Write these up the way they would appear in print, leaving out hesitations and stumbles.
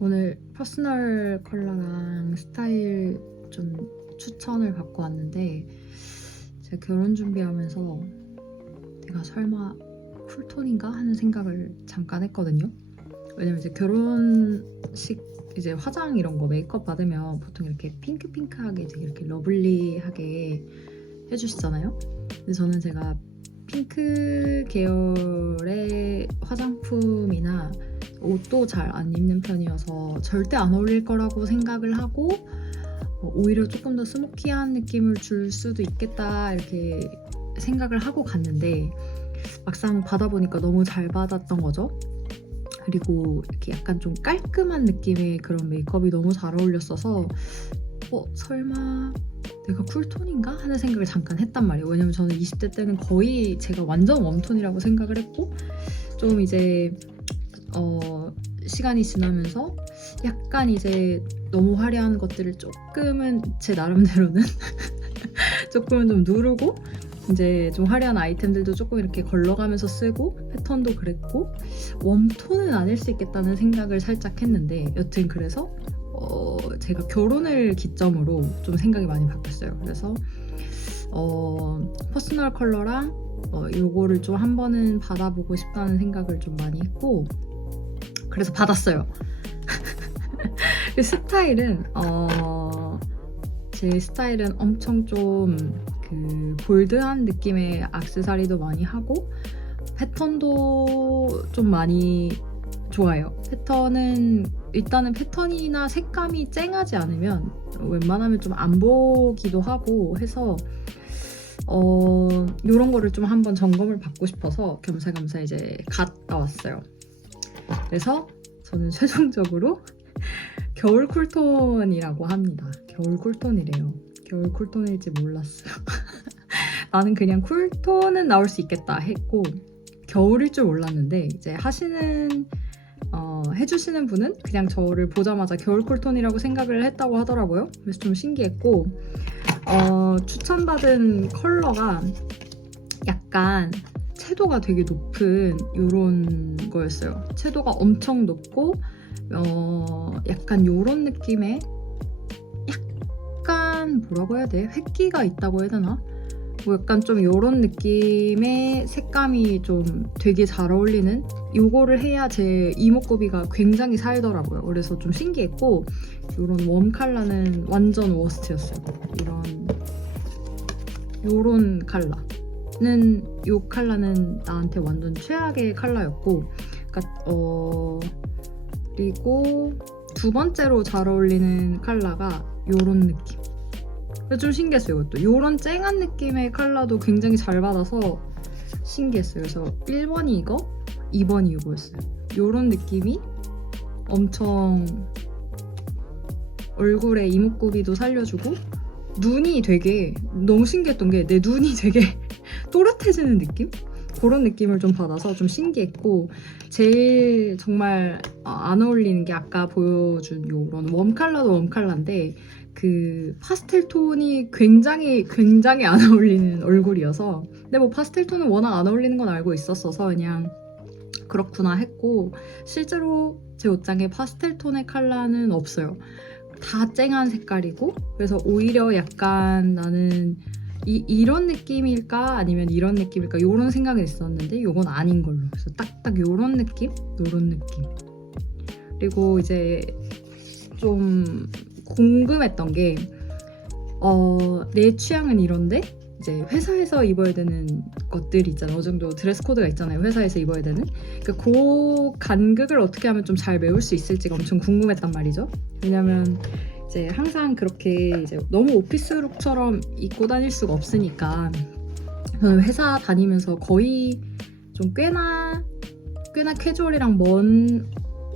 오늘 퍼스널 컬러랑 스타일 좀 추천을 받고 왔는데, 제가 결혼 준비하면서 내가 설마 쿨톤인가 하는 생각을 잠깐 했거든요. 왜냐면 이제 결혼식 이제 화장 이런 거 메이크업 받으면 보통 이렇게 핑크핑크하게 되게 이렇게 러블리하게 해주시잖아요. 근데 저는 제가 핑크 계열의 화장품이나 옷도 잘 안 입는 편이어서 절대 안 어울릴 거라고 생각을 하고, 오히려 조금 더 스모키한 느낌을 줄 수도 있겠다 이렇게 생각을 하고 갔는데, 막상 받아보니까 너무 잘 받았던 거죠. 그리고 이렇게 약간 좀 깔끔한 느낌의 그런 메이크업이 너무 잘 어울렸어서 설마 내가 쿨톤인가? 하는 생각을 잠깐 했단 말이에요. 왜냐면 저는 20대 때는 거의 제가 완전 웜톤이라고 생각을 했고, 좀 이제 시간이 지나면서 약간 이제 너무 화려한 것들을 조금은 제 나름대로는 조금은 좀 누르고, 이제 좀 화려한 아이템들도 조금 이렇게 걸러가면서 쓰고, 패턴도 그랬고, 웜톤은 아닐 수 있겠다는 생각을 살짝 했는데, 여튼 그래서 제가 결혼을 기점으로 좀 생각이 많이 바뀌었어요. 그래서 퍼스널 컬러랑 요거를 좀 한 번은 받아보고 싶다는 생각을 좀 많이 했고, 그래서 받았어요. 그 스타일은 제 스타일은 엄청 좀 그 볼드한 느낌의 액세서리도 많이 하고, 패턴도 좀 많이 좋아요. 패턴은 일단은 패턴이나 색감이 쨍하지 않으면 웬만하면 좀 안 보기도 하고 해서 이런 거를 좀 한번 점검을 받고 싶어서 겸사겸사 이제 갔다 왔어요. 그래서 저는 최종적으로 겨울 쿨톤이라고 합니다. 겨울 쿨톤이래요. 겨울 쿨톤일지 몰랐어요. 나는 그냥 쿨톤은 나올 수 있겠다 했고, 겨울일 줄 몰랐는데, 이제 해주시는 분은 그냥 저를 보자마자 겨울 쿨톤이라고 생각을 했다고 하더라고요. 그래서 좀 신기했고, 추천받은 컬러가 약간 채도가 되게 높은 이런 거였어요. 채도가 엄청 높고, 약간 이런 느낌의, 약간 뭐라고 해야 돼? 획기가 있다고 해야 되나? 뭐 약간 좀 이런 느낌의 색감이 좀 되게 잘 어울리는, 요거를 해야 제 이목구비가 굉장히 살더라고요. 그래서 좀 신기했고, 이런 웜 컬러는 완전 워스트였어요. 요런 컬러는, 요 컬러는 나한테 완전 최악의 컬러였고, 그리고 두 번째로 잘 어울리는 컬러가 요런 느낌. 좀 신기했어요. 이것도 요런 쨍한 느낌의 컬러도 굉장히 잘 받아서 신기했어요. 그래서 1번이 이거, 2번이 이거였어요. 요런 느낌이 엄청 얼굴에 이목구비도 살려주고, 눈이 되게 너무 신기했던 게 내 눈이 되게 또렷해지는 느낌? 그런 느낌을 좀 받아서 좀 신기했고, 제일 정말 안 어울리는 게 아까 보여준 요런 웜 컬러도 웜 컬러인데, 그 파스텔 톤이 굉장히 안 어울리는 얼굴이어서, 근데 뭐 파스텔 톤은 워낙 안 어울리는 건 알고 있었어서 그냥 그렇구나 했고, 실제로 제 옷장에 파스텔 톤의 컬러는 없어요. 다 쨍한 색깔이고, 그래서 오히려 약간 나는 이런 느낌일까 아니면 이런 느낌일까 이런 생각이 있었는데, 이건 아닌 걸로. 그래서 딱딱 이런 느낌? 이런 느낌. 그리고 이제 좀 궁금했던 게, 내 취향은 이런데 이제 회사에서 입어야 되는 것들이 있잖아요. 어느 정도 드레스 코드가 있잖아요. 회사에서 입어야 되는. 그러니까 그 간극을 어떻게 하면 좀 잘 메울 수 있을지가 엄청 궁금했단 말이죠. 왜냐면 이제 항상 그렇게 이제 너무 오피스룩처럼 입고 다닐 수가 없으니까, 저는 회사 다니면서 거의 좀 꽤나 캐주얼이랑 먼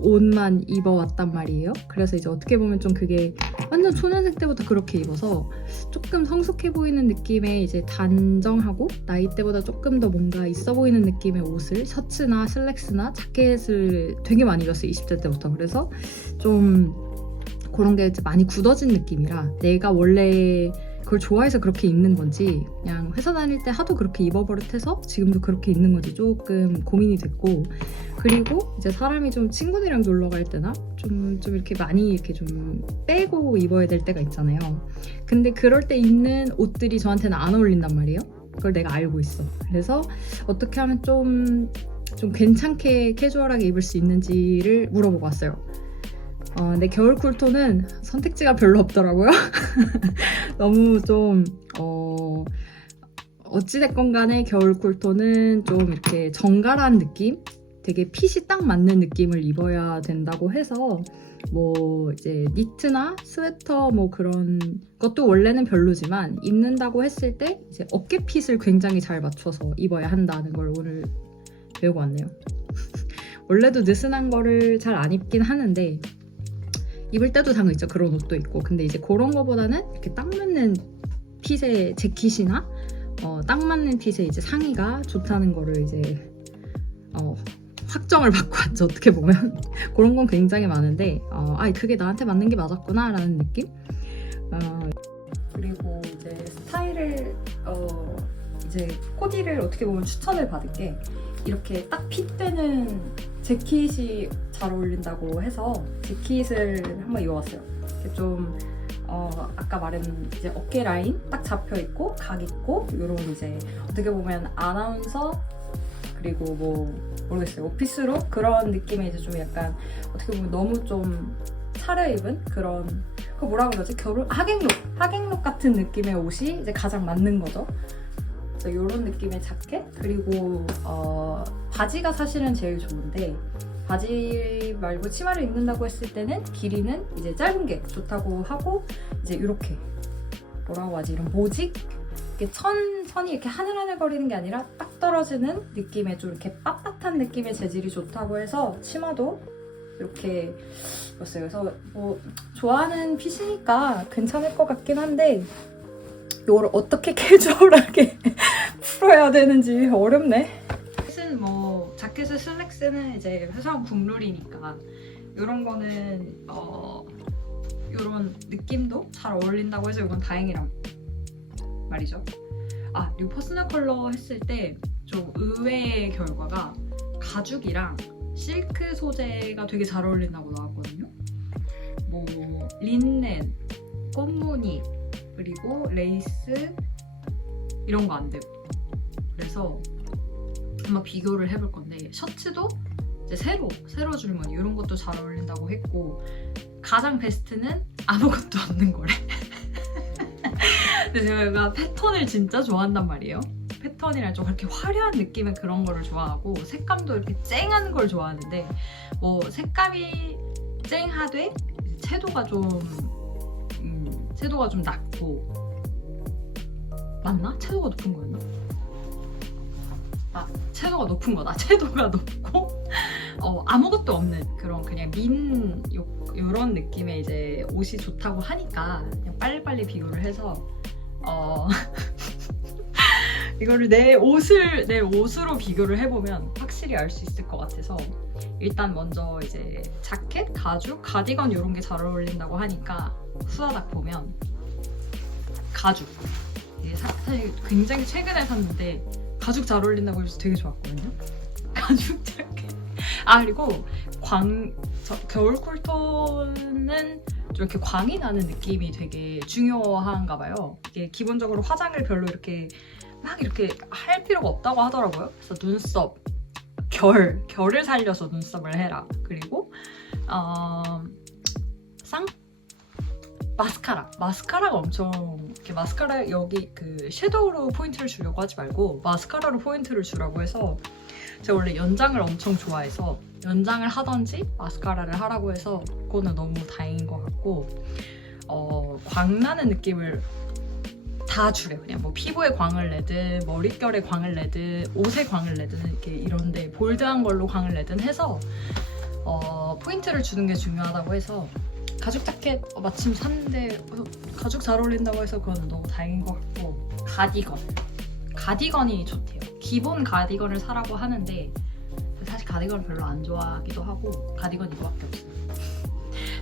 옷만 입어왔단 말이에요. 그래서 이제 어떻게 보면 좀 그게 완전 초년생 때부터 그렇게 입어서 조금 성숙해 보이는 느낌의, 이제 단정하고 나이 때보다 조금 더 뭔가 있어 보이는 느낌의 옷을, 셔츠나 슬랙스나 자켓을 되게 많이 입었어요. 20대 때부터. 그래서 좀 그런 게 많이 굳어진 느낌이라, 내가 원래 그걸 좋아해서 그렇게 입는 건지 그냥 회사 다닐 때 하도 그렇게 입어버릇해서 지금도 그렇게 입는 건지 조금 고민이 됐고, 그리고 이제 사람이 좀 친구들이랑 놀러 갈 때나 좀 이렇게 많이 이렇게 좀 빼고 입어야 될 때가 있잖아요. 근데 그럴 때 입는 옷들이 저한테는 안 어울린단 말이에요. 그걸 내가 알고 있어. 그래서 어떻게 하면 좀 괜찮게 캐주얼하게 입을 수 있는지를 물어보고 왔어요. 근데 겨울 쿨톤은 선택지가 별로 없더라고요. 너무 좀 어찌됐건 간에 겨울 쿨톤은 좀 이렇게 정갈한 느낌? 되게 핏이 딱 맞는 느낌을 입어야 된다고 해서 뭐 이제 니트나 스웨터 뭐 그런 것도 원래는 별로지만 입는다고 했을 때 이제 어깨 핏을 굉장히 잘 맞춰서 입어야 한다는 걸 오늘 배우고 왔네요. 원래도 느슨한 거를 잘 안 입긴 하는데 입을 때도 당연 있죠. 그런 옷도 있고. 근데 이제 그런 거보다는 이렇게 딱 맞는 핏의 재킷이나 딱 맞는 핏의 이제 상의가 좋다는 거를 이제 확정을 받고 왔죠. 어떻게 보면 그런 건 굉장히 많은데 그게 나한테 맞는 게 맞았구나 라는 느낌. 그리고 이제 스타일을 이제 코디를 어떻게 보면 추천을 받은 게 이렇게 딱 핏되는 재킷이 잘 어울린다고 해서 재킷을 한번 입어봤어요. 이렇게 좀 아까 말한 이제 어깨 라인 딱 잡혀 있고 각 있고 이런 이제 어떻게 보면 아나운서 그리고 뭐 모르겠어요, 오피스룩 그런 느낌의 이제 좀 약간 어떻게 보면 너무 좀 차려입은 그런 그 뭐라 그러지? 겨울 하객룩 같은 느낌의 옷이 이제 가장 맞는 거죠. 이런 느낌의 자켓 그리고 바지가 사실은 제일 좋은데 바지 말고 치마를 입는다고 했을 때는 길이는 이제 짧은 게 좋다고 하고 이제 이렇게 뭐라고 하지? 이런 모직? 이렇게 선이 이렇게 하늘하늘거리는 게 아니라 딱 떨어지는 느낌의 좀 이렇게 빳빳한 느낌의 재질이 좋다고 해서 치마도 이렇게 입었어요. 그래서 뭐 좋아하는 핏이니까 괜찮을 것 같긴 한데 이걸 어떻게 캐주얼하게 풀어야 되는지 어렵네. 자켓의 슬랙스는 이제 회사원 국룰이니까 이런 거는 이런 느낌도 잘 어울린다고 해서 이건 다행이란 말이죠. 그리고 퍼스널 컬러 했을 때 좀 의외의 결과가 가죽이랑 실크 소재가 되게 잘 어울린다고 나왔거든요. 뭐 린넨, 꽃무늬, 그리고 레이스 이런 거 안 되고. 그래서 한번 비교를 해볼 건데 셔츠도 이제 세로 줄무늬 이런 것도 잘 어울린다고 했고 가장 베스트는 아무것도 없는 거래. 근데 제가 패턴을 진짜 좋아한단 말이에요. 패턴이랑 좀 그렇게 화려한 느낌의 그런 거를 좋아하고 색감도 이렇게 쨍한 걸 좋아하는데 뭐 색감이 쨍하되 채도가 좀 낮고 맞나? 채도가 높은 거였나? 채도가 높은 거다. 채도가 높고 아무것도 없는 그런 그냥 이런 느낌의 이제 옷이 좋다고 하니까 그냥 빨리빨리 비교를 해서 이거를 내 옷으로 비교를 해보면 확실히 알 수 있을 것 같아서 일단 먼저 이제 자켓, 가죽, 가디건 이런 게 잘 어울린다고 하니까 후다닥 보면 가죽 이게 사실 굉장히 최근에 샀는데 가죽 잘 어울린다고 해서 되게 좋았거든요. 가죽 자켓. 그리고 겨울 쿨톤은 좀 이렇게 광이 나는 느낌이 되게 중요한가 봐요. 이게 기본적으로 화장을 별로 이렇게 막 이렇게 할 필요가 없다고 하더라고요. 그래서 눈썹, 결을 살려서 눈썹을 해라. 그리고 마스카라가 엄청 이렇게 마스카라 여기 그 섀도우로 포인트를 주려고 하지 말고 마스카라로 포인트를 주라고 해서 제가 원래 연장을 엄청 좋아해서 연장을 하던지 마스카라를 하라고 해서 그거는 너무 다행인 것 같고 광나는 느낌을 다 주래요. 그냥 뭐 피부에 광을 내든 머릿결에 광을 내든 옷에 광을 내든 이렇게 이런데 볼드한 걸로 광을 내든 해서 포인트를 주는 게 중요하다고 해서 가죽 자켓 마침 샀는데 가죽 잘 어울린다고 해서 그건 너무 다행인 것 같고 가디건이 좋대요. 기본 가디건을 사라고 하는데 사실 가디건을 별로 안 좋아하기도 하고 가디건 이거밖에 없어요.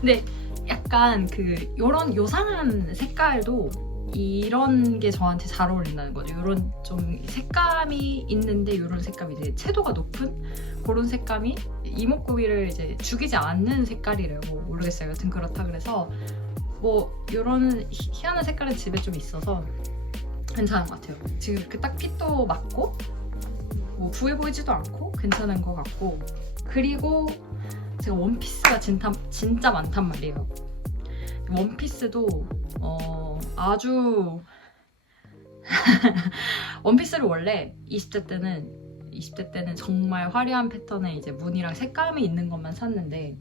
근데 약간 그 요런 요상한 색깔도 이런 게 저한테 잘 어울린다는 거죠. 이런 좀 색감이 있는데 이런 색감이 이제 채도가 높은 그런 색감이 이목구비를 이제 죽이지 않는 색깔이래요. 뭐 모르겠어요. 여튼 그렇다 그래서 뭐 이런 희한한 색깔은 집에 좀 있어서 괜찮은 것 같아요. 지금 이렇게 딱 핏도 맞고 뭐 부해 보이지도 않고 괜찮은 것 같고, 그리고 제가 원피스가 진짜 많단 말이에요. 원피스도 아주 원피스를 원래 20대 때는 정말 화려한 패턴의 이제 무늬랑 색감이 있는 것만 샀는데,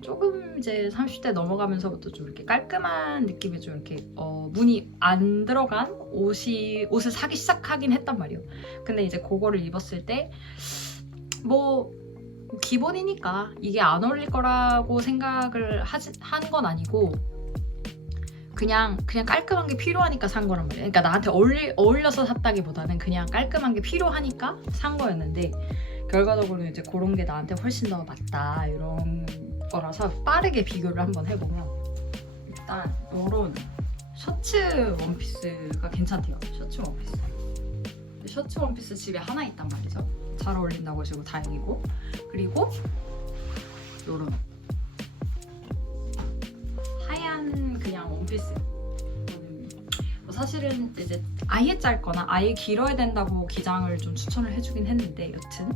조금 이제 30대 넘어가면서부터 좀 이렇게 깔끔한 느낌이 좀 이렇게 무늬 안 들어간 옷을 사기 시작하긴 했단 말이에요. 근데 이제 그거를 입었을 때 뭐 기본이니까 이게 안 어울릴 거라고 생각을 한 건 아니고 그냥 깔끔한 게 필요하니까 산 거란 말이에요. 그러니까 나한테 어울려서 샀다기보다는 그냥 깔끔한 게 필요하니까 산 거였는데, 결과적으로 이제 그런 게 나한테 훨씬 더 맞다 이런 거라서 빠르게 비교를 한번 해보면, 일단 이런 셔츠 원피스가 괜찮대요. 셔츠 원피스 집에 하나 있단 말이죠. 잘 어울린다고 하시고 다행이고, 그리고 요런 하얀 그냥 원피스, 사실은 이제 아예 짧거나 아예 길어야 된다고 기장을 좀 추천을 해주긴 했는데, 여튼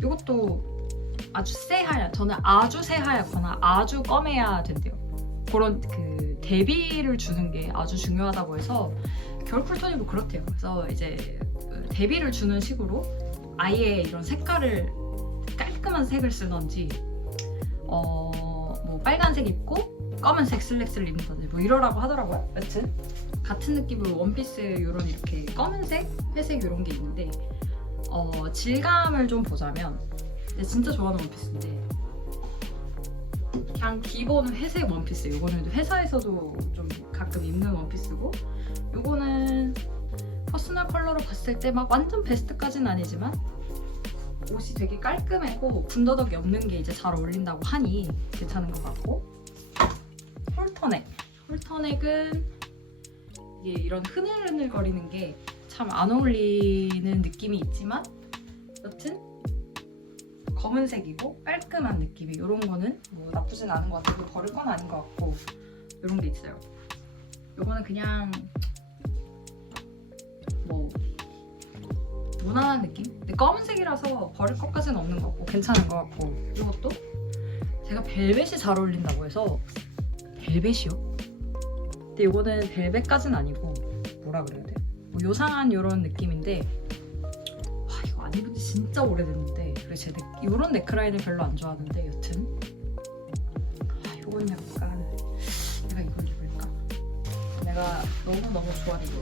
이것도 아주 새하얀, 저는 아주 새하얗거나 아주 검해야 된대요. 그런 그 대비를 주는 게 아주 중요하다고 해서 겨울 쿨톤이 뭐 그렇대요. 그래서 이제 대비를 주는 식으로 아예 이런 색깔을 깔끔한 색을 쓰던지 뭐 빨간색 입고 검은색 슬랙스를 입는다든지 뭐 이러라고 하더라고요. 여튼 같은 느낌으로 원피스 이런 이렇게 검은색, 회색 이런 게 있는데 질감을 좀 보자면 진짜 좋아하는 원피스인데, 그냥 기본 회색 원피스, 이거는 회사에서도 좀 가끔 입는 원피스고, 이거는 퍼스널 컬러로 봤을 때 막 완전 베스트까지는 아니지만 옷이 되게 깔끔하고 군더더기 없는 게 이제 잘 어울린다고 하니 괜찮은 것 같고, 홀터넥은 이게 이런 흐늘흐늘 거리는 게 참 안 어울리는 느낌이 있지만 여튼 검은색이고 깔끔한 느낌이, 이런 거는 뭐 나쁘진 않은 것 같아요. 버릴 건 아닌 것 같고, 이런 게 있어요. 이거는 그냥 뭐 무난한 느낌? 근데 검은색이라서 버릴 것까지는 없는 것 같고 괜찮은 것 같고, 이것도 제가 벨벳이 잘 어울린다고 해서, 벨벳이요? 근데 이거는 벨벳까지는 아니고 뭐라 그래야 돼? 뭐 요상한 이런 느낌인데, 와 이거 안 입은 지 진짜 오래됐는데, 그래서 이런 넥라인을 별로 안 좋아하는데, 여튼 이건 약간 내가 이걸 입을까? 내가 너무 좋아하는 게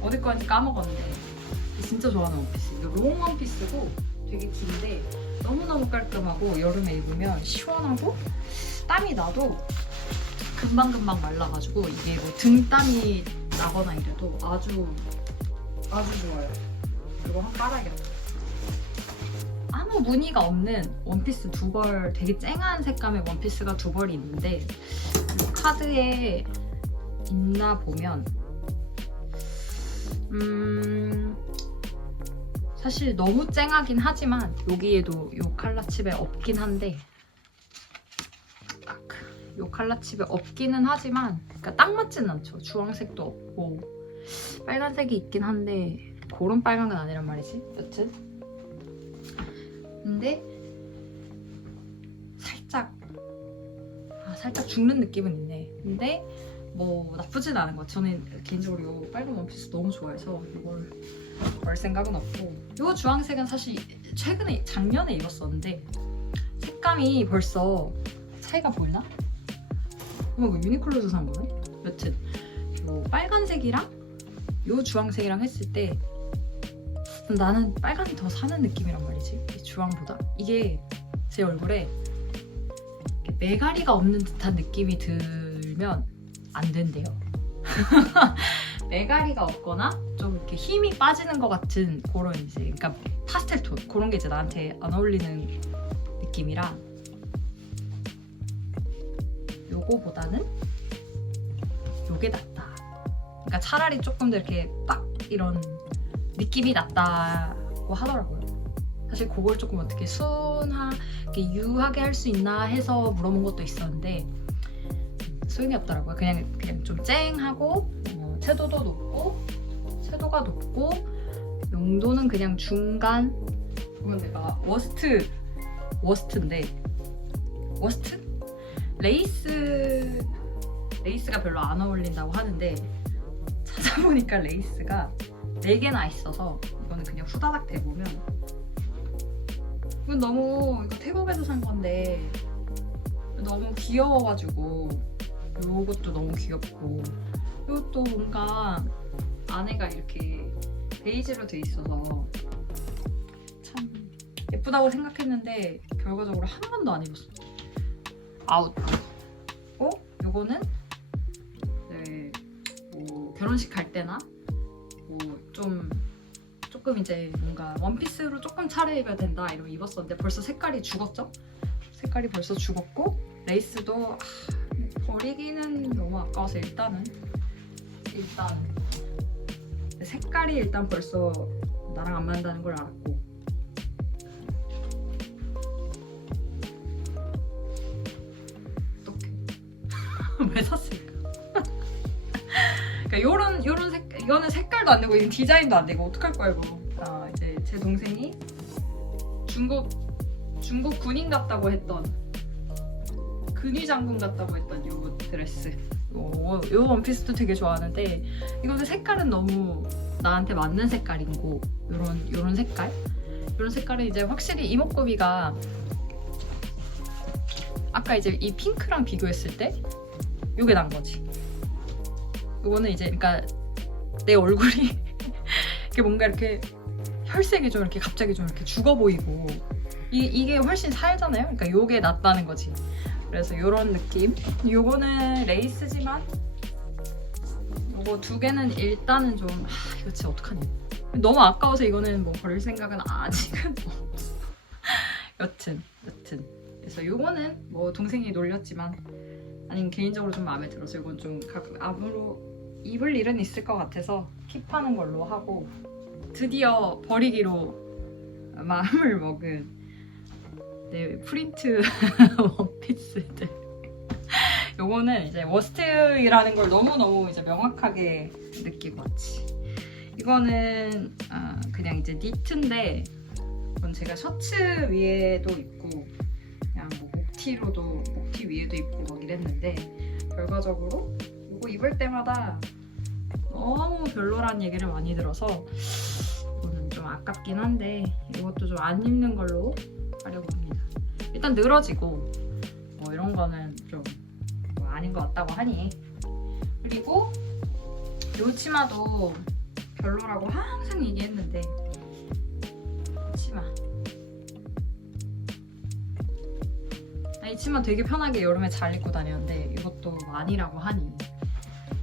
어디 건지 까먹었는데 진짜 좋아하는 원피스. 이거 롱 원피스고 되게 긴데 너무너무 깔끔하고 여름에 입으면 시원하고, 땀이 나도 금방금방 말라가지고 이게 뭐 등땀이 나거나 이래도 아주 좋아요. 이거 한번 깔아야겠다. 아무 무늬가 없는 원피스 두 벌, 되게 쨍한 색감의 원피스가 두 벌이 있는데, 이 카드에 있나 보면 사실 너무 쨍하긴 하지만 여기에도 이 칼라칩에 없긴 한데, 이 칼라칩에 없기는 하지만 그러니까 딱 맞지는 않죠. 주황색도 없고 빨간색이 있긴 한데 그런 빨간은 아니란 말이지. 여튼 근데 살짝 죽는 느낌은 있네. 근데 뭐 나쁘진 않은 것 같아요. 저는 개인적으로 이 빨간 원피스 너무 좋아해서 이걸 걸 생각은 없고, 이 주황색은 사실 작년에 입었었는데 색감이 벌써 차이가 보이나? 어머, 이거 유니클로에서 산 거네? 여튼 이 빨간색이랑 이 주황색이랑 했을 때 나는 빨간이 더 사는 느낌이란 말이지, 이 주황보다. 이게 제 얼굴에 매가리가 없는 듯한 느낌이 들면 안 된대요. 매가리가 없거나 좀 이렇게 힘이 빠지는 것 같은 그런 이제, 그러니까 파스텔 톤 그런 게 이제 나한테 안 어울리는 느낌이라, 요거보다는 요게 낫다. 그러니까 차라리 조금 더 이렇게 빡 이런 느낌이 낫다고 하더라고요. 사실 그걸 조금 어떻게 순하게 유하게 할 수 있나 해서 물어본 것도 있었는데 소용이 없더라고요. 그냥 좀 쨍하고 채도가 높고 용도는 그냥 중간. 이건 내가 워스트인데 워스트? 레이스가 별로 안 어울린다고 하는데 찾아보니까 레이스가 4개나 있어서 이거는 그냥 후다닥 대보면 이건 너무 이거 태국에서 산 건데 너무 귀여워가지고 요것도 너무 귀엽고 이것도 뭔가 안에가 이렇게 베이지로 돼 있어서 참 예쁘다고 생각했는데 결과적으로 한 번도 안 입었어. 아웃. 요거는 네, 뭐 결혼식 갈 때나 뭐 조금 이제 뭔가 원피스로 조금 차려입어야 된다 이러면 입었었는데 벌써 색깔이 죽었죠? 색깔이 벌써 죽었고 레이스도 버리기는 너무 아까워서 일단 색깔이 일단 벌써 나랑 안 맞는다는 걸 알았고 어떡해 왜 샀을까? 그러니까 요런 색깔, 이거는 색깔도 안 되고 이건 디자인도 안 되고 어떡할 거야 이거. 이제 제 동생이 중국 군인 같다고 했던 근위 장군 같다고 했던 요 드레스 요 원피스도 되게 좋아하는데 이거는 색깔은 너무 나한테 맞는 색깔이고 요런 색깔은 이제 확실히 이목구비가 아까 이제 이 핑크랑 비교했을 때 요게 난 거지. 요거는 이제 그러니까 내 얼굴이 이게 뭔가 이렇게 혈색이 좀 이렇게 갑자기 좀 이렇게 죽어 보이고 이게 훨씬 살잖아요. 그러니까 요게 낫다는 거지. 그래서 요런 느낌. 요거는 레이스지만 요거 2개는 일단은 좀 이거 진짜 어떡하니. 너무 아까워서 이거는 뭐 버릴 생각은 아직은 없어. 여튼 그래서 요거는 뭐 동생이 놀렸지만 아니면 개인적으로 좀 마음에 들어서 이건 좀 앞으로 입을 일은 있을 것 같아서 킵하는 걸로 하고 드디어 버리기로 마음을 먹은 네, 프린트 원피스들. 요거는 이제 워스트라는 걸 너무너무 이제 명확하게 느끼고 왔지. 이거는 그냥 이제 니트인데 이건 제가 셔츠 위에도 입고 그냥 뭐 목티 위에도 입고 막 이랬는데 결과적으로 이거 입을 때마다 너무 별로라는 얘기를 많이 들어서 이거는 좀 아깝긴 한데 이것도 좀 안 입는 걸로 하려고 합니다. 일단 늘어지고 뭐 이런 거는 좀 뭐 아닌 것 같다고 하니. 그리고 요 치마도 별로라고 항상 얘기했는데 치마 이 치마 되게 편하게 여름에 잘 입고 다녔는데 이것도 아니라고 하니.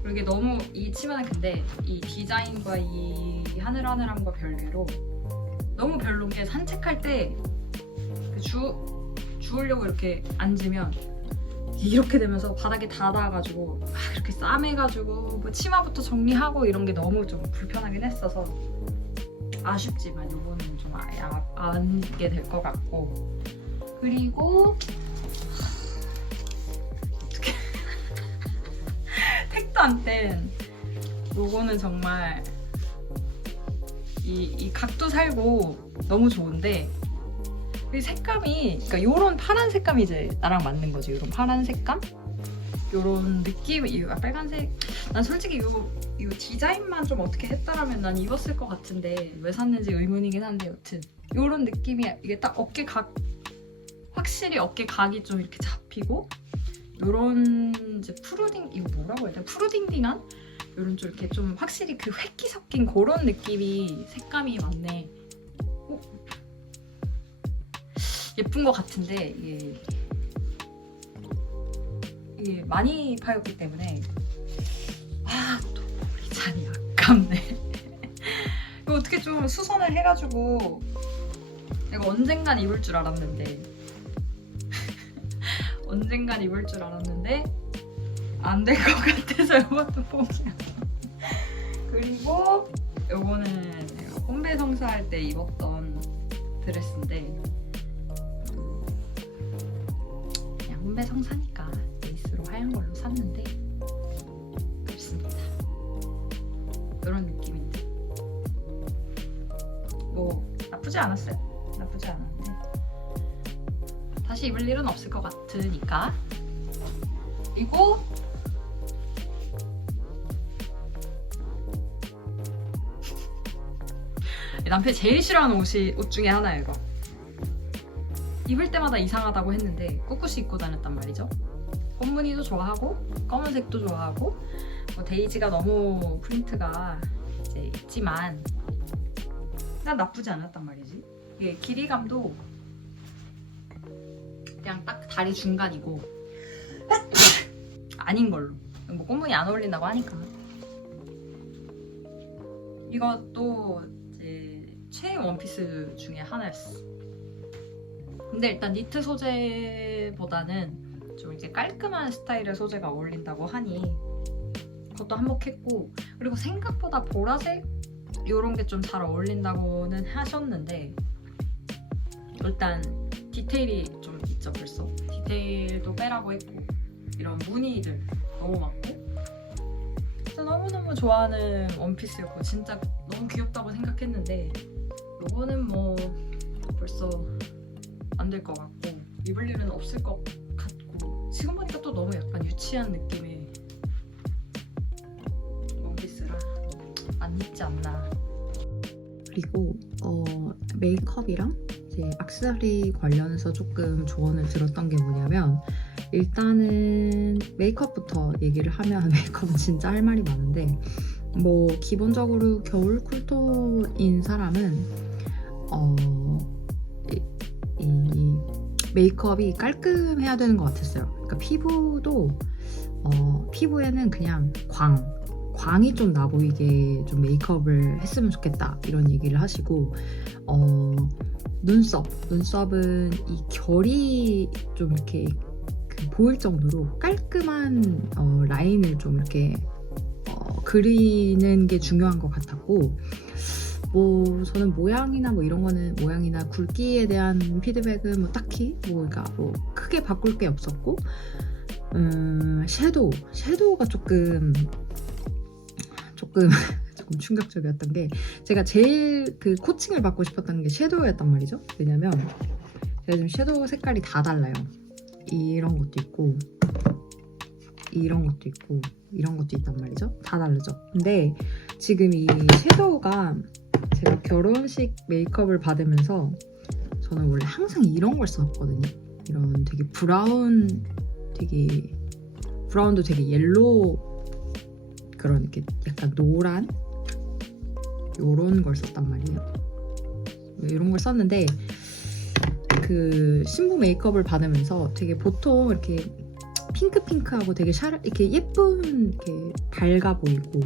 그리고 이게 너무 이 치마는 근데 이 디자인과 이 하늘하늘함과 별개로 너무 별로인 게 산책할 때 주우려고 이렇게 앉으면 이렇게 되면서 바닥에 닿아가지고 이렇게 싸매가지고 뭐 치마부터 정리하고 이런 게 너무 좀 불편하긴 했어서 아쉽지만 이거는 좀 아예 안 입게 될 것 같고. 그리고 어떻게 택도 안 뗀 요거는 정말 이 각도 살고 너무 좋은데 이 색감이 그러니까 요런 파란 색감이 이제 나랑 맞는 거지. 요런 파란 색감? 요런 느낌, 이 빨간색. 난 솔직히 요 디자인만 좀 어떻게 했다라면 난 입었을 것 같은데 왜 샀는지 의문이긴 한데 여튼 요런 느낌이 이게 딱 어깨각 확실히 어깨각이 좀 이렇게 잡히고 요런 이제 이거 뭐라고 해야 되나? 푸르딩딩한 요런 좀 이렇게 좀 확실히 그 획기 섞인 그런 느낌이 색감이 맞네. 예쁜 것 같은데 이게 많이 파였기 때문에 또 우리 잔이 아깝네. 이거 어떻게 좀 수선을 해가지고 내가 언젠간 입을 줄 알았는데 언젠간 입을 줄 알았는데 안 될 것 같아서 이것도 포기야. 그리고 요거는 제가 홈베 성사할 때 입었던 드레스인데 그냥 홈베 성사니까 베이스로 하얀 걸로 샀는데 그렇습니다. 이런 느낌인데 뭐 나쁘지 않았어요. 나쁘지 않았는데 다시 입을 일은 없을 것 같으니까. 그리고 남편이 제일 싫어하는 옷 중에 하나예요. 이거 입을 때마다 이상하다고 했는데 꿋꿋이 입고 다녔단 말이죠. 꽃무늬도 좋아하고 검은색도 좋아하고 뭐 데이지가 너무 프린트가 이제 있지만 난 나쁘지 않았단 말이지. 이게 길이감도 그냥 딱 다리 중간이고 아닌 걸로. 뭐 꽃무늬 안 어울린다고 하니까. 이것도 제 최애 원피스 중에 하나였어. 근데 일단 니트 소재보다는 좀 이렇게 깔끔한 스타일의 소재가 어울린다고 하니 그것도 한몫했고, 그리고 생각보다 보라색 이런 게 좀 잘 어울린다고는 하셨는데 일단 디테일이 좀 있죠. 벌써 디테일도 빼라고 했고 이런 무늬들 너무 많고 진짜 너무너무 좋아하는 원피스였고 진짜 너무 귀엽다고 생각했는데 요거는 뭐 벌써 안 될 것 같고 입을 일은 없을 것 같고 지금 보니까 또 너무 약간 유치한 느낌의 원피스라 안 입지 않나. 그리고 메이크업이랑 이제 액세서리 관련해서 조금 조언을 들었던 게 뭐냐면 일단은 메이크업부터 얘기를 하면 메이크업은 진짜 할 말이 많은데 뭐 기본적으로 겨울 쿨톤인 사람은 이 메이크업이 깔끔해야 되는 것 같았어요. 그러니까 피부도 피부에는 그냥 광이 좀 나 보이게 좀 메이크업을 했으면 좋겠다 이런 얘기를 하시고 눈썹은 이 결이 좀 이렇게 보일 정도로 깔끔한 라인을 좀 이렇게 그리는 게 중요한 것 같았고 뭐 저는 모양이나 뭐 이런 거는 모양이나 굵기에 대한 피드백은 뭐 딱히 그러니까 뭐 크게 바꿀 게 없었고 섀도우가 조금 충격적이었던 게 제가 제일 그 코칭을 받고 싶었던 게 섀도우였단 말이죠. 왜냐면 제가 지금 섀도우 색깔이 다 달라요. 이런 것도 있고 이런 것도 있고 이런 것도 있단 말이죠. 다 다르죠. 근데 지금 이 섀도우가 제가 결혼식 메이크업을 받으면서 저는 원래 항상 이런 걸 썼거든요. 이런 되게 브라운도 되게 옐로우 그런 이렇게 약간 노란 요런 걸 썼단 말이에요. 이런 걸 썼는데 그 신부 메이크업을 받으면서 되게 보통 이렇게 핑크하고 되게 이렇게 예쁜 이렇게 밝아 보이고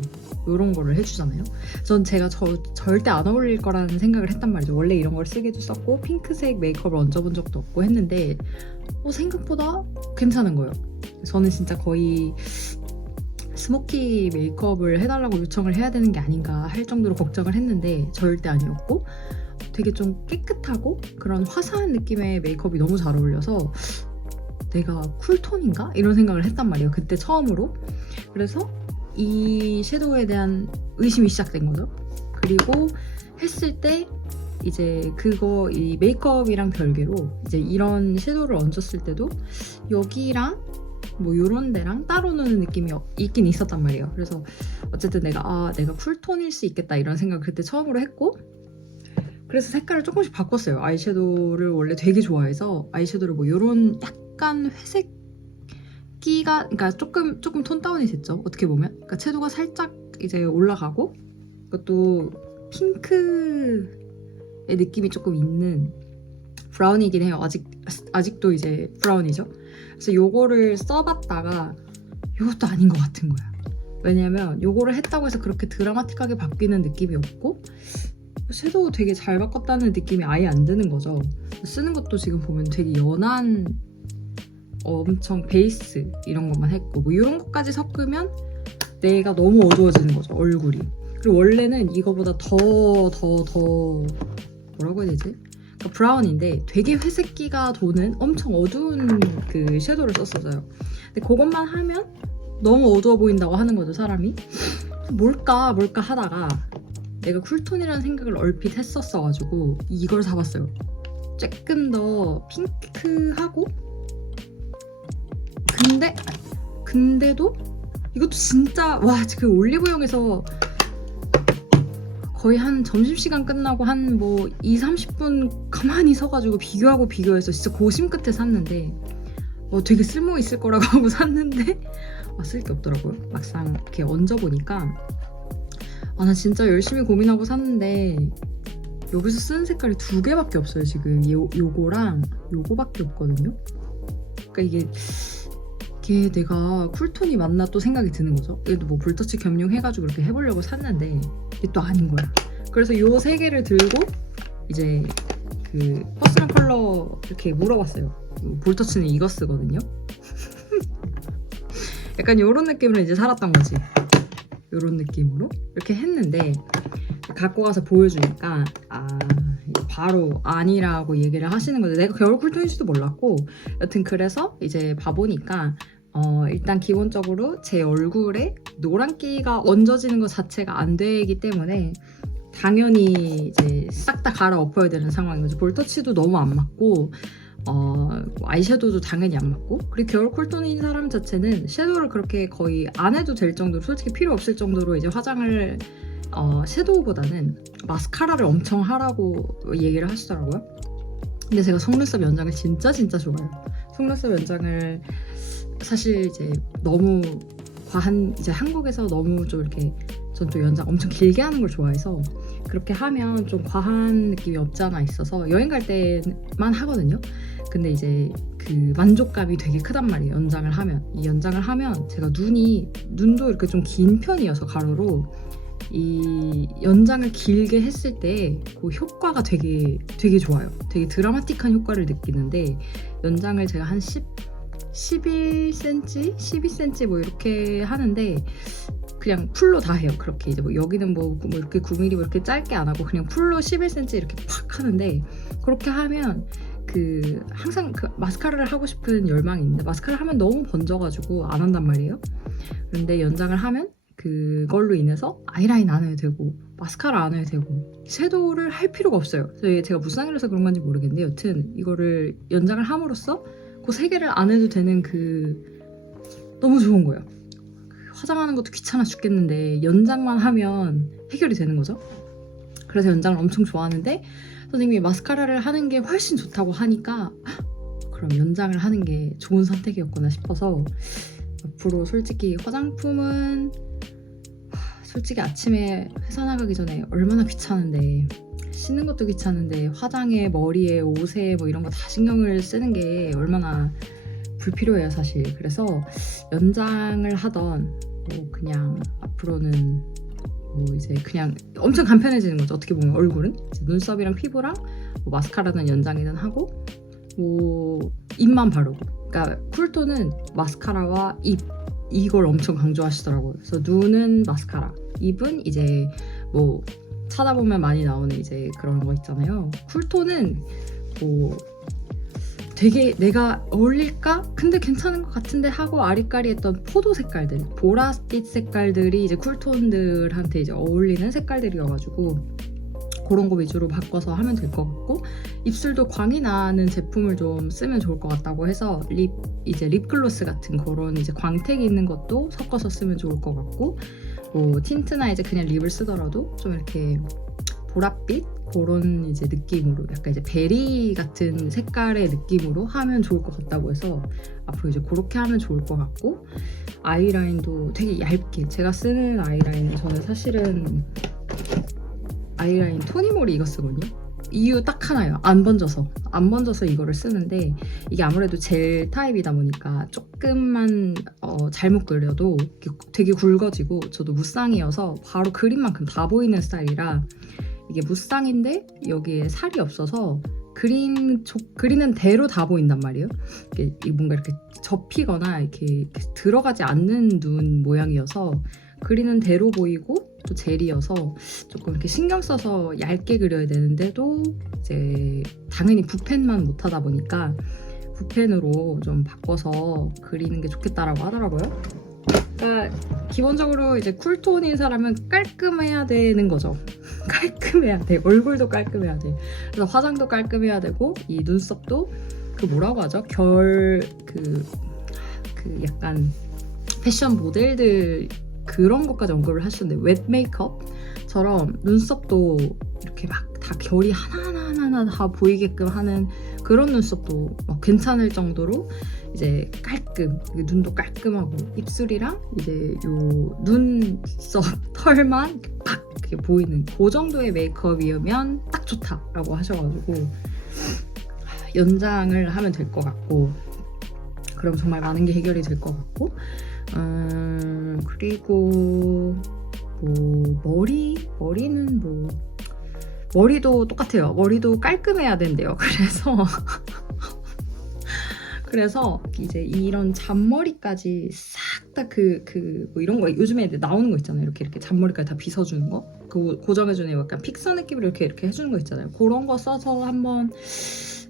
이런 거를 해주잖아요. 전 제가 절대 안 어울릴 거라는 생각을 했단 말이죠. 원래 이런 걸 쓰기도 썼고 핑크색 메이크업을 얹어본 적도 없고 했는데 생각보다 괜찮은 거예요. 저는 진짜 거의 스모키 메이크업을 해달라고 요청을 해야 되는 게 아닌가 할 정도로 걱정을 했는데 절대 아니었고 되게 좀 깨끗하고 그런 화사한 느낌의 메이크업이 너무 잘 어울려서 내가 쿨톤인가? 이런 생각을 했단 말이에요. 그때 처음으로. 그래서 이 섀도우에 대한 의심이 시작된 거죠. 그리고 했을 때 이제 이 메이크업이랑 별개로 이제 이런 섀도우를 얹었을 때도 여기랑 뭐 요런 데랑 따로 노는 느낌이 있긴 있었단 말이에요. 그래서 어쨌든 내가 쿨톤일 수 있겠다 이런 생각을 그때 처음으로 했고 그래서 색깔을 조금씩 바꿨어요. 아이섀도우를 원래 되게 좋아해서 아이섀도우를 뭐 요런 약간 회색 끼가 그러니까 조금 톤 다운이 됐죠. 어떻게 보면 그러니까 채도가 살짝 이제 올라가고 그것도 핑크의 느낌이 조금 있는 브라운이긴 해요. 아직도 이제 브라운이죠. 그래서 요거를 써봤다가 요것도 아닌 것 같은 거야. 왜냐면 요거를 했다고 해서 그렇게 드라마틱하게 바뀌는 느낌이 없고 섀도우 되게 잘 바꿨다는 느낌이 아예 안 드는 거죠. 쓰는 것도 지금 보면 되게 연한 엄청 베이스 이런 것만 했고 뭐 이런 것까지 섞으면 내가 너무 어두워지는 거죠, 얼굴이. 그리고 원래는 이거보다 더 뭐라고 해야 되지? 그러니까 브라운인데 되게 회색기가 도는 엄청 어두운 그 섀도우를 썼었어요. 근데 그것만 하면 너무 어두워 보인다고 하는 거죠, 사람이. 뭘까 하다가 내가 쿨톤이라는 생각을 얼핏 했었어가지고 이걸 사봤어요. 조금 더 핑크하고 근데도 이것도 진짜 와, 그 올리브영에서 거의 한 점심시간 끝나고 한 뭐 20-30분 가만히 서가지고 비교해서 진짜 고심 끝에 샀는데 되게 쓸모 있을 거라고 하고 샀는데 쓸 게 없더라고요. 막상 이렇게 얹어보니까 나 진짜 열심히 고민하고 샀는데 여기서 쓰는 색깔이 2개밖에 없어요. 지금 요거랑 요거밖에 없거든요. 그러니까 이게 내가 쿨톤이 맞나 또 생각이 드는 거죠. 얘도 뭐 볼 터치 겸용해가지고 이렇게 해보려고 샀는데 이게 또 아닌 거야. 그래서 요 3개를 들고 이제 그 퍼스널 컬러 이렇게 물어봤어요. 볼 터치는 이거 쓰거든요. 약간 요런 느낌으로 이제 살았던 거지. 요런 느낌으로 이렇게 했는데 갖고 가서 보여주니까 바로 아니라고 얘기를 하시는 거죠. 내가 겨울 쿨톤인지도 몰랐고 여튼 그래서 이제 봐보니까 일단 기본적으로 제 얼굴에 노란기가 얹어지는 것 자체가 안 되기 때문에 당연히 이제 싹 다 갈아엎어야 되는 상황인 거죠. 볼터치도 너무 안 맞고 아이섀도우도 당연히 안 맞고, 그리고 겨울 쿨톤인 사람 자체는 섀도우를 그렇게 거의 안 해도 될 정도로, 솔직히 필요 없을 정도로 이제 화장을 섀도우보다는 마스카라를 엄청 하라고 얘기를 하시더라고요. 근데 제가 속눈썹 연장을 진짜 좋아해요. 속눈썹 연장을 사실 이제 너무 과한, 이제 한국에서 너무 좀 이렇게 전 또 연장 엄청 길게 하는 걸 좋아해서 그렇게 하면 좀 과한 느낌이 없지 않아 있어서 여행 갈 때만 하거든요. 근데 이제 그 만족감이 되게 크단 말이에요. 연장을 하면. 이 연장을 하면 제가 눈도 이렇게 좀 긴 편이어서 가로로 이 연장을 길게 했을 때 그 효과가 되게 좋아요. 되게 드라마틱한 효과를 느끼는데, 연장을 제가 한 11cm, 12cm 뭐 이렇게 하는데 그냥 풀로 다 해요. 그렇게 이제 뭐 여기는 뭐 이렇게 9mm 뭐 이렇게 짧게 안 하고 그냥 풀로 11cm 이렇게 팍 하는데, 그렇게 하면 항상 마스카라를 하고 싶은 열망이 있는데 마스카라를 하면 너무 번져가지고 안 한단 말이에요. 그런데 연장을 하면 그걸로 인해서 아이라인 안 해도 되고 마스카라 안 해도 되고 섀도우를 할 필요가 없어요. 제가 무쌍이라서 그런 건지 모르겠는데 여튼 이거를 연장을 함으로써 그 3개를 안 해도 되는 너무 좋은 거예요. 화장하는 것도 귀찮아 죽겠는데 연장만 하면 해결이 되는 거죠. 그래서 연장을 엄청 좋아하는데 선생님이 마스카라를 하는 게 훨씬 좋다고 하니까 그럼 연장을 하는 게 좋은 선택이었구나 싶어서 앞으로 솔직히 화장품은 솔직히 아침에 회사 나가기 전에 얼마나 귀찮은데, 씻는 것도 귀찮은데 화장에 머리에 옷에 뭐 이런 거 다 신경을 쓰는 게 얼마나 불필요해요 사실. 그래서 연장을 하던 뭐 그냥 앞으로는 뭐 이제 그냥 엄청 간편해지는 거죠. 어떻게 보면 얼굴은 이제 눈썹이랑 피부랑 뭐 마스카라든 연장이든 하고 뭐 입만 바르고. 그러니까 쿨톤은 마스카라와 입 이걸 엄청 강조하시더라고요. 그래서 눈은 마스카라, 입은 이제 뭐 찾아보면 많이 나오는 이제 그런 거 있잖아요. 쿨톤은 뭐 되게 내가 어울릴까? 근데 괜찮은 것 같은데 하고 아리까리했던 포도 색깔들, 보라빛 색깔들이 이제 쿨톤들한테 이제 어울리는 색깔들이어가지고 그런 거 위주로 바꿔서 하면 될 것 같고, 입술도 광이 나는 제품을 좀 쓰면 좋을 것 같다고 해서 립글로스 같은 그런 이제 광택이 있는 것도 섞어서 쓰면 좋을 것 같고, 뭐 틴트나 이제 그냥 립을 쓰더라도 좀 이렇게 보랏빛 그런 이제 느낌으로, 약간 이제 베리 같은 색깔의 느낌으로 하면 좋을 것 같다고 해서 앞으로 이제 그렇게 하면 좋을 것 같고, 아이라인도 되게 얇게, 제가 쓰는 아이라인은 저는 사실은 아이라인 토니모리 이거 쓰거든요. 이유 딱 하나예요. 안 번져서 이거를 쓰는데, 이게 아무래도 젤 타입이다 보니까 조금만 잘못 그려도 되게 굵어지고, 저도 무쌍이어서 바로 그린 만큼 다 보이는 스타일이라 이게 무쌍인데 여기에 살이 없어서 그리는 대로 다 보인단 말이에요. 이게 뭔가 이렇게 접히거나 이렇게 들어가지 않는 눈 모양이어서 그리는 대로 보이고 또 젤이어서 조금 이렇게 신경 써서 얇게 그려야 되는데도 이제 당연히 붓펜만 못하다 보니까 붓펜으로 좀 바꿔서 그리는 게 좋겠다라고 하더라고요. 그러니까 기본적으로 이제 쿨톤인 사람은 깔끔해야 되는 거죠. 깔끔해야 돼. 얼굴도 깔끔해야 돼. 그래서 화장도 깔끔해야 되고 이 눈썹도 그 뭐라고 하죠? 그 약간 패션 모델들 그런 것까지 언급을 하시는데 웻 메이크업처럼 눈썹도 이렇게 막 다 결이 하나하나 다 보이게끔 하는 그런 눈썹도 막 괜찮을 정도로 이제 깔끔, 눈도 깔끔하고 입술이랑 이제 요 눈썹 털만 팍 이렇게 보이는 그 정도의 메이크업이면 딱 좋다라고 하셔가지고 연장을 하면 될 것 같고 그럼 정말 많은 게 해결이 될 것 같고 그리고 뭐 머리는 뭐 머리도 똑같아요. 머리도 깔끔해야 된대요. 그래서 이제 이런 잔머리까지 싹 다 뭐 이런 거 요즘에 나오는 거 있잖아요. 이렇게 잔머리까지 다 빗어주는 거, 그 고정해주는 약간 픽서 느낌으로 이렇게 해주는 거 있잖아요. 그런 거 써서 한번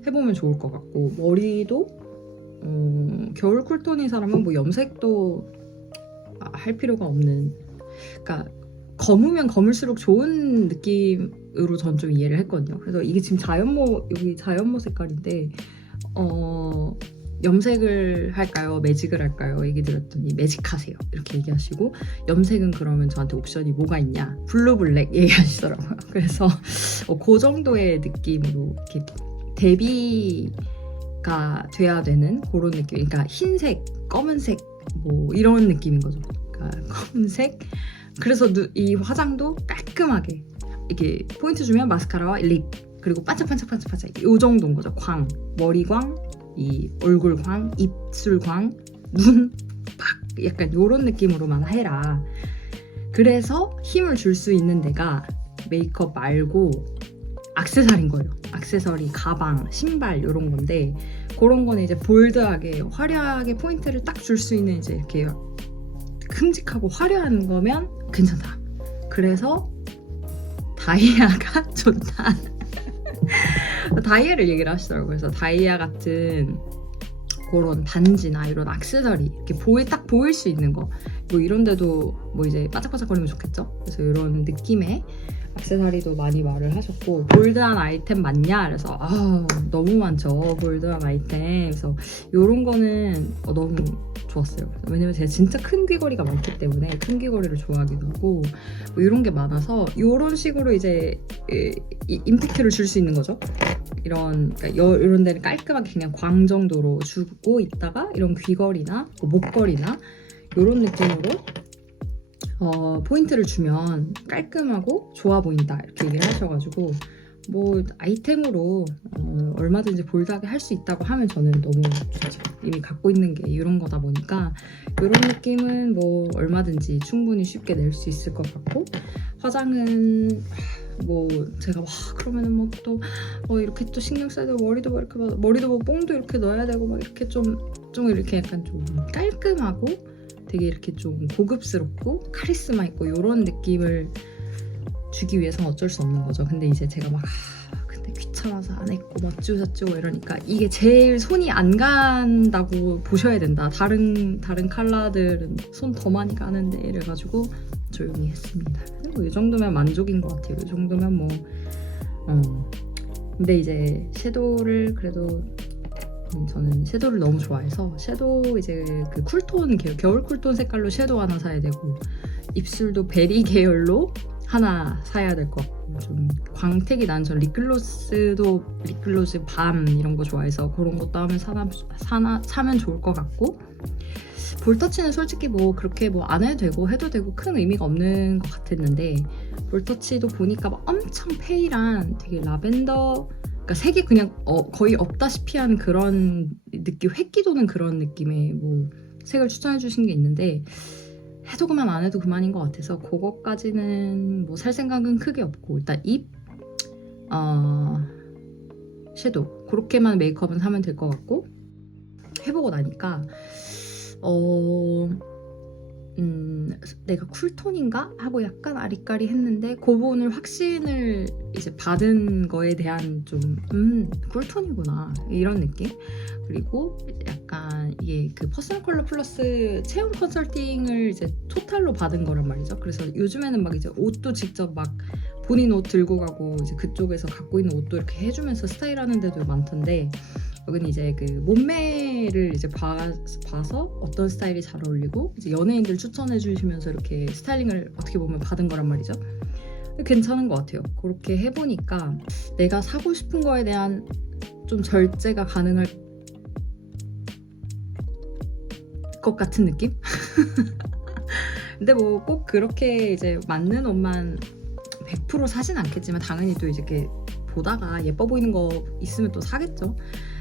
해보면 좋을 것 같고 머리도 겨울 쿨톤인 사람은 뭐 염색도 할 필요가 없는. 그러니까 검으면 검을수록 좋은 느낌으로 전 좀 이해를 했거든요. 그래서 이게 지금 여기 자연모 색깔인데 염색을 할까요? 매직을 할까요? 얘기 드렸더니 매직하세요. 이렇게 얘기하시고 염색은 그러면 저한테 옵션이 뭐가 있냐? 블루 블랙 얘기하시더라고요. 그래서 그 정도의 느낌으로 이렇게 대비가 돼야 되는 그런 느낌. 그러니까 흰색, 검은색 뭐 이런 느낌인 거죠. 그러니까 검은색. 그래서 이 화장도 깔끔하게 이렇게 포인트 주면 마스카라와 립 그리고 반짝반짝 이 정도인 거죠. 광, 머리광, 이 얼굴광, 입술광, 눈 팍 약간 이런 느낌으로만 해라. 그래서 힘을 줄 수 있는 데가 메이크업 말고 액세서리인 거예요. 액세서리, 가방, 신발 이런 건데 그런 거는 이제 볼드하게 화려하게 포인트를 딱 줄 수 있는 이제 이렇게 큼직하고 화려한 거면 괜찮다. 그래서 다이아가 좋다. 다이아를 얘기를 하시더라고요. 그래서 다이아 같은 그런 반지나 이런 액세서리 이렇게 딱 보일 수 있는 거 뭐 이런 데도 뭐 이제 바짝바짝거리면 좋겠죠. 그래서 이런 느낌의 액세서리도 많이 말을 하셨고 볼드한 아이템 많냐? 그래서 너무 많죠. 볼드한 아이템. 그래서 이런 거는 너무 좋았어요. 왜냐면 제가 진짜 큰 귀걸이가 많기 때문에 큰 귀걸이를 좋아하기도 하고 뭐 이런 게 많아서 이런 식으로 이제 임팩트를 줄 수 있는 거죠. 그러니까 이런 데는 깔끔하게 그냥 광 정도로 주고 있다가 이런 귀걸이나 뭐 목걸이나 이런 느낌으로 포인트를 주면 깔끔하고 좋아 보인다 이렇게 얘기를 하셔가지고 뭐 아이템으로 얼마든지 볼드하게 할 수 있다고 하면 저는 너무 좋죠. 이미 갖고 있는 게 이런 거다 보니까 이런 느낌은 뭐 얼마든지 충분히 쉽게 낼 수 있을 것 같고 화장은 뭐 제가 와 그러면은 뭐 또 이렇게 또 신경 써야 되고 머리도 뭐 이렇게 머리도 뭐 뽕도 이렇게 넣어야 되고 막 이렇게 좀 이렇게 약간 좀 깔끔하고 되게 이렇게 좀 고급스럽고 카리스마 있고 이런 느낌을 주기 위해서는 어쩔 수 없는 거죠. 근데 이제 제가 막 근데 귀찮아서 안 했고 어쩌고저쩌고 이러니까 이게 제일 손이 안 간다고 보셔야 된다. 다른 컬러들은 손 더 많이 가는데 이래가지고 조용히 했습니다. 뭐 이 정도면 만족인 것 같아요. 이 정도면 뭐 근데 이제 섀도우를 그래도 저는 섀도우를 너무 좋아해서 섀도우 이제 그 쿨톤 겨울 쿨톤 색깔로 섀도우 하나 사야 되고 입술도 베리 계열로 하나 사야 될 것 같고 좀 광택이 나는 전 립글로즈 밤 이런 거 좋아해서 그런 것도 하면 사면 좋을 것 같고 볼터치는 솔직히 뭐 그렇게 뭐 안 해도 되고 해도 되고 큰 의미가 없는 것 같았는데 볼터치도 보니까 막 엄청 페일한 되게 라벤더 그러니까 색이 그냥 거의 없다시피 한 그런 느낌 획기 도는 그런 느낌의 뭐 색을 추천해 주신 게 있는데 해도 그만 안 해도 그만인 것 같아서 그것까지는 뭐 살 생각은 크게 없고 일단 섀도우 그렇게만 메이크업은 사면 될 것 같고 해보고 나니까 내가 쿨톤인가? 하고 약간 아리까리 했는데 그 부분을 확신을 이제 받은 거에 대한 좀 쿨톤이구나 이런 느낌. 그리고 약간 이게 그 퍼스널 컬러 플러스 체험 컨설팅을 이제 토탈로 받은 거란 말이죠. 그래서 요즘에는 막 이제 옷도 직접 막 본인 옷 들고 가고 이제 그쪽에서 갖고 있는 옷도 이렇게 해주면서 스타일하는 데도 많던데 여기는 이제 그 몸매를 이제 봐서 어떤 스타일이 잘 어울리고 이제 연예인들 추천해 주시면서 이렇게 스타일링을 어떻게 보면 받은 거란 말이죠. 괜찮은 것 같아요. 그렇게 해보니까 내가 사고 싶은 거에 대한 좀 절제가 가능할 것 같은 느낌? 근데 뭐 꼭 그렇게 이제 맞는 옷만 100% 사진 않겠지만 당연히 또 이렇게 보다가 예뻐 보이는 거 있으면 또 사겠죠.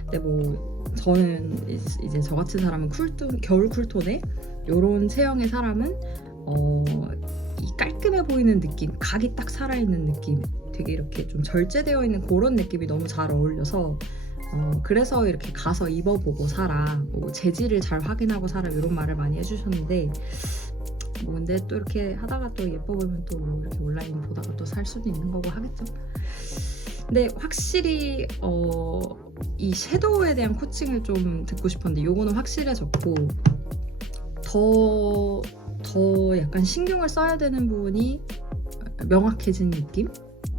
근데 뭐 저는 이제 저 같은 사람은 쿨톤, 겨울 쿨톤에 이런 체형의 사람은 이 깔끔해 보이는 느낌, 각이 딱 살아있는 느낌, 되게 이렇게 좀 절제되어 있는 그런 느낌이 너무 잘 어울려서 그래서 이렇게 가서 입어보고 사라, 뭐 재질을 잘 확인하고 사라 이런 말을 많이 해주셨는데 뭐 근데 또 이렇게 하다가 또 예뻐 보이면 또 이렇게 온라인 보다가 또 살 수도 있는 거고 하겠죠. 근데 확실히 이 섀도우에 대한 코칭을 좀 듣고 싶었는데 요거는 확실해졌고 더 약간 신경을 써야 되는 부분이 명확해진 느낌?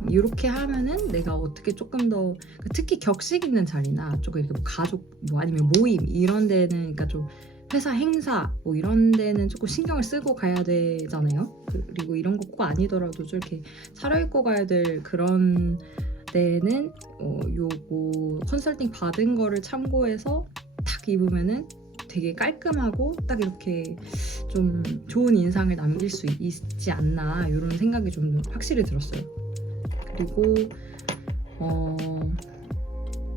이렇게 하면은 내가 어떻게 조금 더 특히 격식 있는 자리나 조금 이렇게 뭐 가족 뭐 아니면 모임 이런 데는 그러니까 좀 회사 행사 뭐 이런 데는 조금 신경을 쓰고 가야 되잖아요. 그리고 이런 거 꼭 아니더라도 좀 이렇게 차려입고 가야 될 그런 데는 요거 컨설팅 받은 거를 참고해서 딱 입으면은 되게 깔끔하고 딱 이렇게 좀 좋은 인상을 남길 수 있지 않나 이런 생각이 좀 확실히 들었어요. 그리고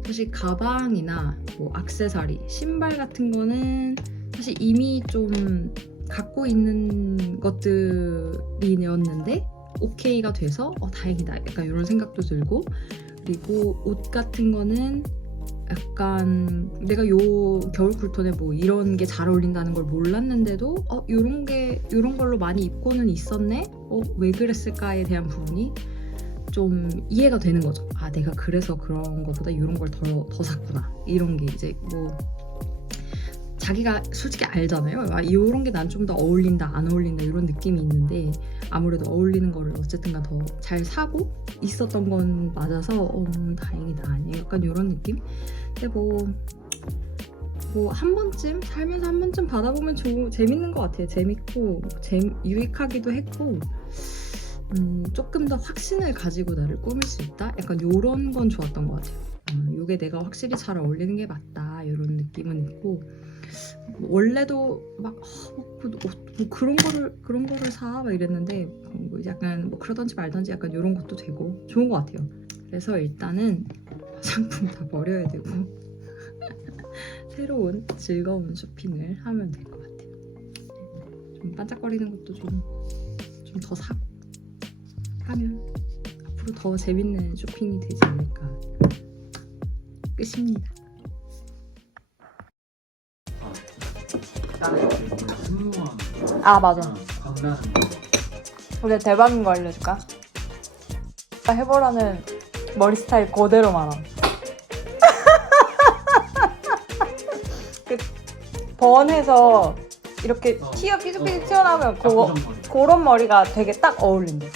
사실 가방이나 뭐 액세서리, 신발 같은 거는 사실 이미 좀 갖고 있는 것들이었는데 오케이가 돼서 다행이다 약간 이런 생각도 들고 그리고 옷 같은 거는 약간 내가 요 겨울 쿨톤에 뭐 이런 게 잘 어울린다는 걸 몰랐는데도 요런 걸로 많이 입고는 있었네? 왜 그랬을까에 대한 부분이 좀 이해가 되는 거죠. 아 내가 그래서 그런 거보다 이런 걸 더 샀구나 이런 게 이제 뭐 자기가 솔직히 알잖아요. 이런 게 난 좀 더 어울린다 안 어울린다 이런 느낌이 있는데 아무래도 어울리는 거를 어쨌든간 더 잘 사고 있었던 건 맞아서 다행이다 아니에요 약간 이런 느낌? 근데 뭐 한 번쯤 살면서 한 번쯤 받아보면 재밌는 것 같아요. 재밌고 유익하기도 했고 조금 더 확신을 가지고 나를 꾸밀 수 있다? 약간 이런 건 좋았던 것 같아요. 이게 내가 확실히 잘 어울리는 게 맞다 이런 느낌은 있고 원래도 막 뭐 그런 거를 사 막 이랬는데 뭐 약간 뭐 그러던지 말던지 약간 이런 것도 되고 좋은 것 같아요. 그래서 일단은 상품 다 버려야 되고 새로운 즐거운 쇼핑을 하면 될 것 같아요. 좀 반짝거리는 것도 좀 더 사고 하면 앞으로 더 재밌는 쇼핑이 되지 않을까. 끝입니다. 아 맞아. 강남. 우리 대박인 거 알려줄까? 해보라는 머리 스타일 그대로 말함. 그 번해서 이렇게 삐죽삐죽 튀어나오면 그런 머리가 되게 딱 어울린대.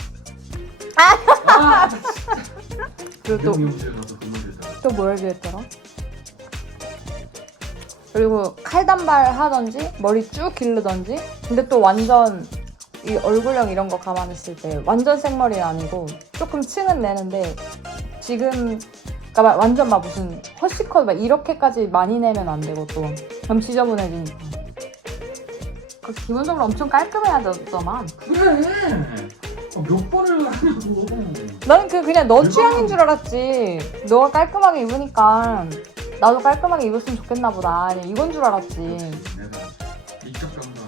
그리고 미용실 가서 그 머리를 다. 또 뭘 얘기했더라? 그리고 칼단발 하던지 머리 쭉 기르던지 근데 또 완전 이 얼굴형 이런 거 감안했을 때 완전 생머리는 아니고 조금 층은 내는데 지금 그러니까 완전 막 무슨 허쉬컷 막 이렇게까지 많이 내면 안 되고 또 그럼 지저분해지니까 그 기본적으로 엄청 깔끔해야 되더만. 그래. 몇 번을 하냐고. 나는 그냥 너 취향인 줄 알았지. 너가 깔끔하게 입으니까 나도 깔끔하게 입었으면 좋겠나 보다. 아니, 이건 줄 알았지. 내가 이쪽 정도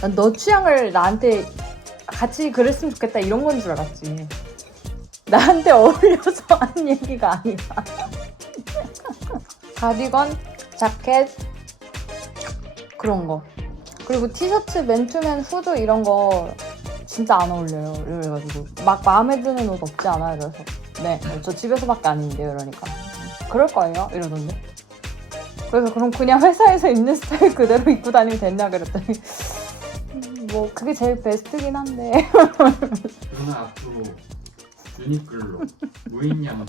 난 너 취향을 나한테 같이 그랬으면 좋겠다 이런 건 줄 알았지. 나한테 어울려서 한 얘기가 아니야. 가디건, 자켓 그런 거. 그리고 티셔츠, 맨투맨, 후드 이런 거 진짜 안 어울려요. 이래가지고 막 마음에 드는 옷 없지 않아요. 그래서 네, 저 집에서밖에 안 입는데요. 이러니까 그럴 거예요. 이러던데. 그래서 그럼 그냥 회사에서 입는 스타일 그대로 입고 다니면 됐냐 그랬더니 뭐 그게 제일 베스트긴 한데. 저는 앞으로 유니클로, 무인양품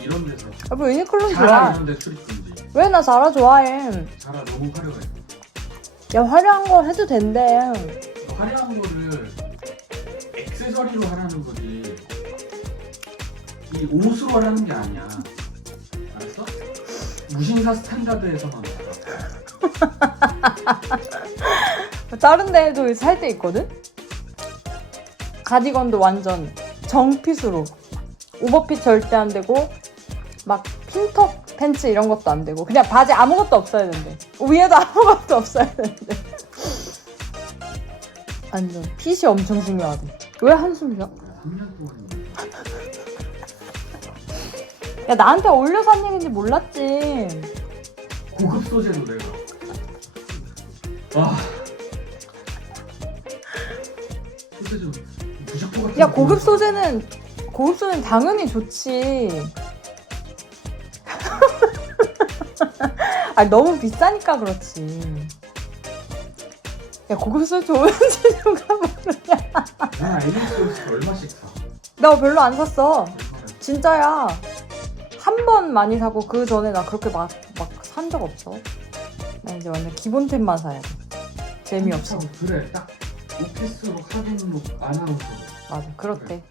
이런 데서 뭐 유니클로는 자라 좋아. 이런 데 출입 금지. 왜 나 자라 좋아해. 자라 너무 화려해. 야 화려한 거 해도 된대. 화려한 거를 액세서리로 하라는 거지 이 옷으로 하라는 게 아니야. 알았어? 무신사 스탠다드에서만 다른 데도 살 때 있거든? 가디건도 완전 정핏으로. 오버핏 절대 안 되고 막 핀턱 팬츠 이런 것도 안 되고 그냥 바지 아무것도 없어야 된대. 위에도 아무것도 없어야 된대. 완전 핏이 엄청 중요하대. 왜 한숨 쉬어? 3년 동안 야 나한테 어울려서 한 얘기인지 몰랐지. 고급 소재도 내가 와 소재 좀 무조건 같은 야 고급 소재는 당연히 좋지. 아 너무 비싸니까 그렇지. 야 고급 소재 좋은지 누가 모르냐. 나 에이스 얼마씩 사? 나 별로 안 샀어. 얼마야? 진짜야. 한 번 많이 사고 그 전에 나 그렇게 막 산 적 없어. 나 이제 완전 기본템만 사야 돼. 재미없어. 그래 딱 오피스로 하긴 뭐 많은 옷으로 맞아 그렇대.